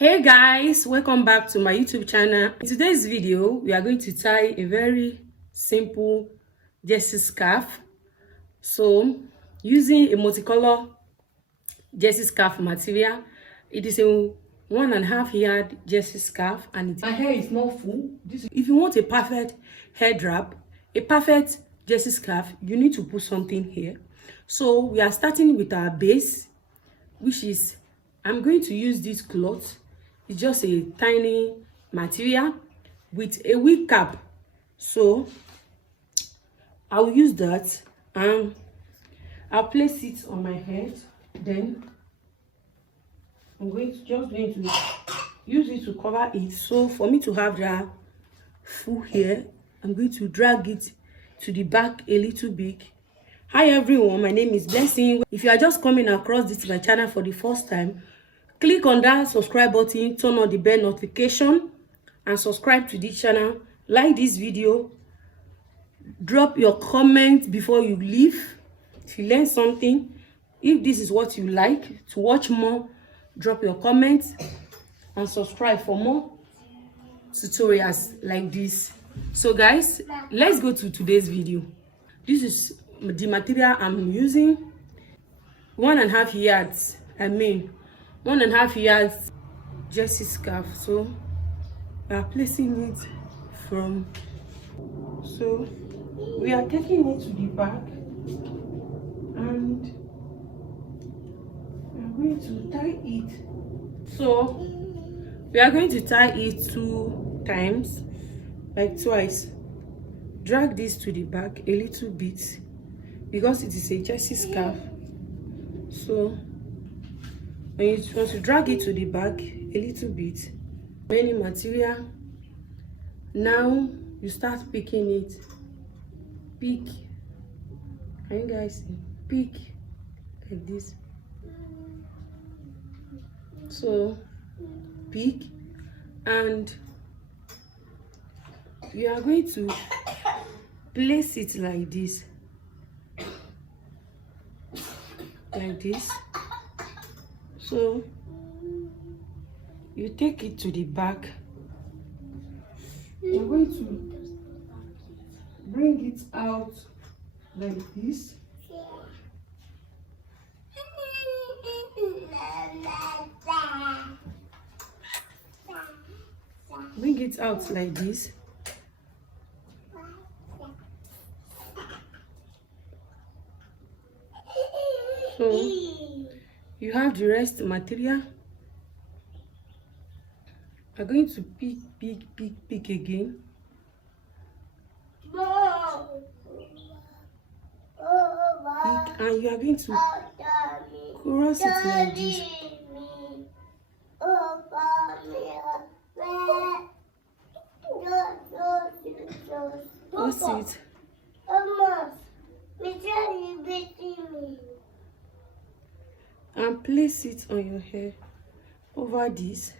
Hey guys, welcome back to my YouTube channel. In today's video we are going to tie a very simple Jessie scarf. So using a multicolor Jessie scarf material, it is a 1.5 yard Jessie scarf and my hair is not full. If you want a perfect head wrap, a perfect Jessie scarf, you need to put something here. So we are starting with our base, which is I'm going to use this cloth. It's just a tiny material with a wig cap. So I will use that and I'll place it on my head. Then I'm just going to use it to cover it. So for me to have that full hair, I'm going to drag it to the back a little bit. Hi everyone, my name is Blessing. If you are just coming across this my channel for the first time, click on that subscribe button, turn on the bell notification and subscribe to this channel. Like this video, drop your comment before you leave if you learn something. If this is what you like to watch more, drop your comments and subscribe for more tutorials like this. So guys, let's go to today's video. This is the material I'm using. 1.5 yards, 1.5 yards Jessie scarf. So we are placing it from, so we are taking it to the back and we are going to tie it. So we are going to tie it 2 times, like twice. Drag this to the back a little bit because it is a Jessie scarf. So when you want to drag it to the back a little bit, many material. Now you start picking it. Pick. Can you guys see? Pick like this. So pick, and you are going to place it like this. Like this. So you take it to the back. You're going to bring it out like this. Bring it out like this. So you have the rest material. I'm going to pick again. Pick, and you are going to cross it like this. Cross it. And place it on your hair. Over this,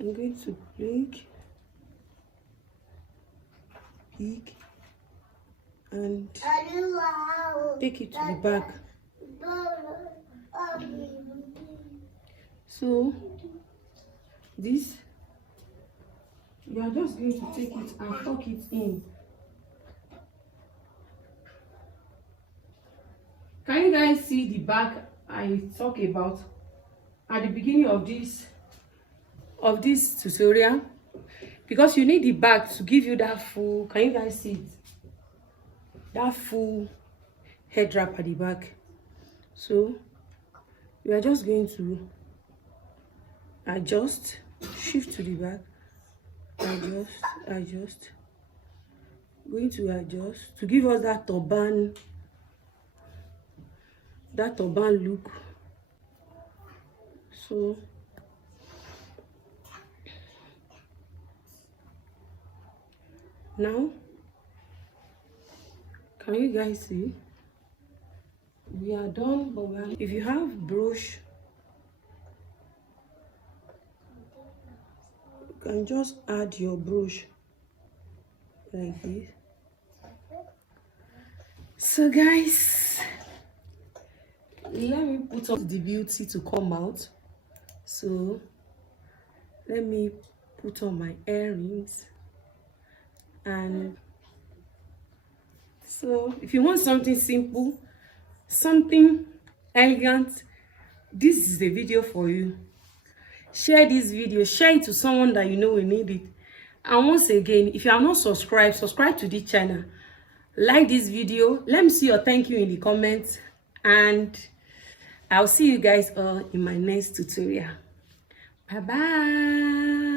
I'm going to pick and take it to the back. So this, you are just going to take it and tuck it in. Can you guys see the back I talk about at the beginning of this tutorial? Because you need the back to give you that full, can you guys see it? That full head wrap at the back. So we are just going to adjust, shift to the back, adjust, going to adjust to give us that turban look. So now, can you guys see? We are done, but if you have brush, you can just add your brush like this. So guys, let me put up the beauty to come out. So Let me put on my earrings. And so if you want something simple, something elegant, this is the video for you. Share this video, share it to someone that you know will need it. And once again, if you are not subscribed, subscribe to this channel, like this video, let me see your thank you in the comments, and I'll see you guys all in my next tutorial. Bye bye.